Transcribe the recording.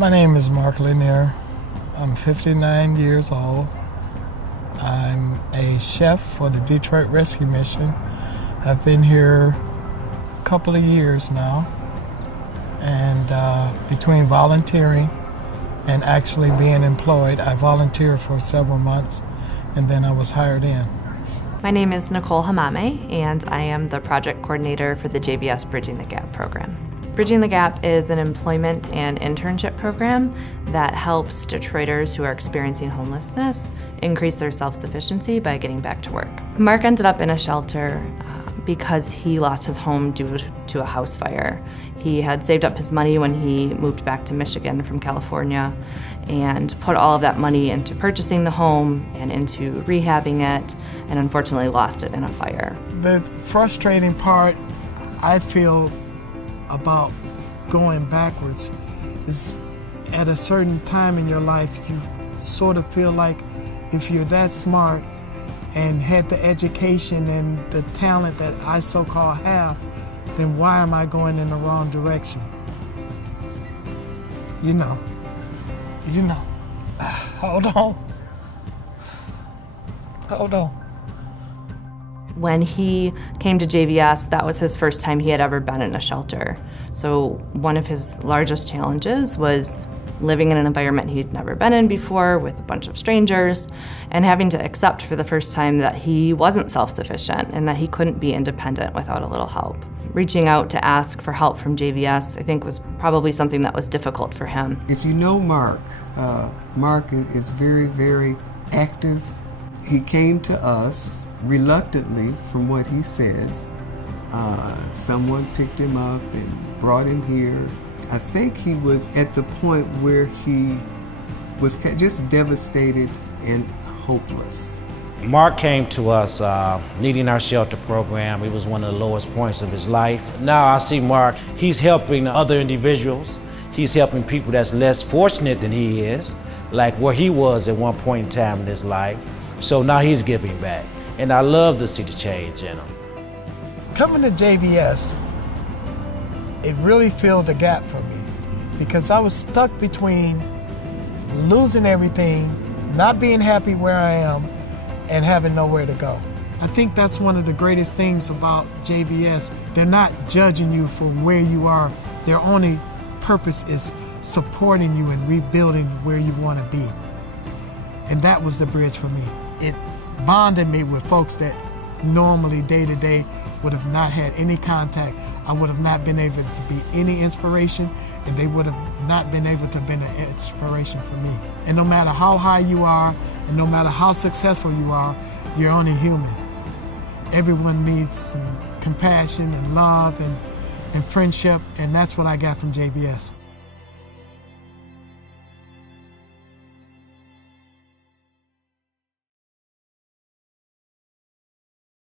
My name is Mark Lanier. I'm 59 years old. I'm a chef for the Detroit Rescue Mission. I've been here a couple of years now, and between volunteering and actually being employed, I volunteered for several months, and then I was hired in. My name is Nicole Hamame, and I am the project coordinator for the JVS Bridging the Gap program. Bridging the Gap is an employment and internship program that helps Detroiters who are experiencing homelessness increase their self-sufficiency by getting back to work. Mark ended up in a shelter because he lost his home due to a house fire. He had saved up his money when he moved back to Michigan from California and put all of that money into purchasing the home and into rehabbing it, and unfortunately lost it in a fire. The frustrating part I feel about going backwards is at a certain time in your life you sort of feel like if you're that smart and had the education and the talent that I so-called have, then why am I going in the wrong direction? You know. Hold on. When he came to JVS, that was his first time he had ever been in a shelter. So one of his largest challenges was living in an environment he'd never been in before with a bunch of strangers and having to accept for the first time that he wasn't self-sufficient and that he couldn't be independent without a little help. Reaching out to ask for help from JVS, I think, was probably something that was difficult for him. If you know Mark, Mark is very, very active. He came to us reluctantly, from what he says. Someone picked him up and brought him here. I think he was at the point where he was just devastated and hopeless. Mark came to us needing our shelter program. It was one of the lowest points of his life. Now I see Mark, he's helping other individuals. He's helping people that's less fortunate than he is, like where he was at one point in time in his life. So now he's giving back. And I love to see the change in him. Coming to JVS, it really filled the gap for me because I was stuck between losing everything, not being happy where I am, and having nowhere to go. I think that's one of the greatest things about JVS. They're not judging you for where you are. Their only purpose is supporting you and rebuilding where you want to be. And that was the bridge for me. It bonded me with folks that normally day to day would have not had any contact. I would have not been able to be any inspiration, and they would have not been able to have been an inspiration for me. And no matter how high you are, and no matter how successful you are, you're only human. Everyone needs some compassion and love and friendship, and that's what I got from JVS.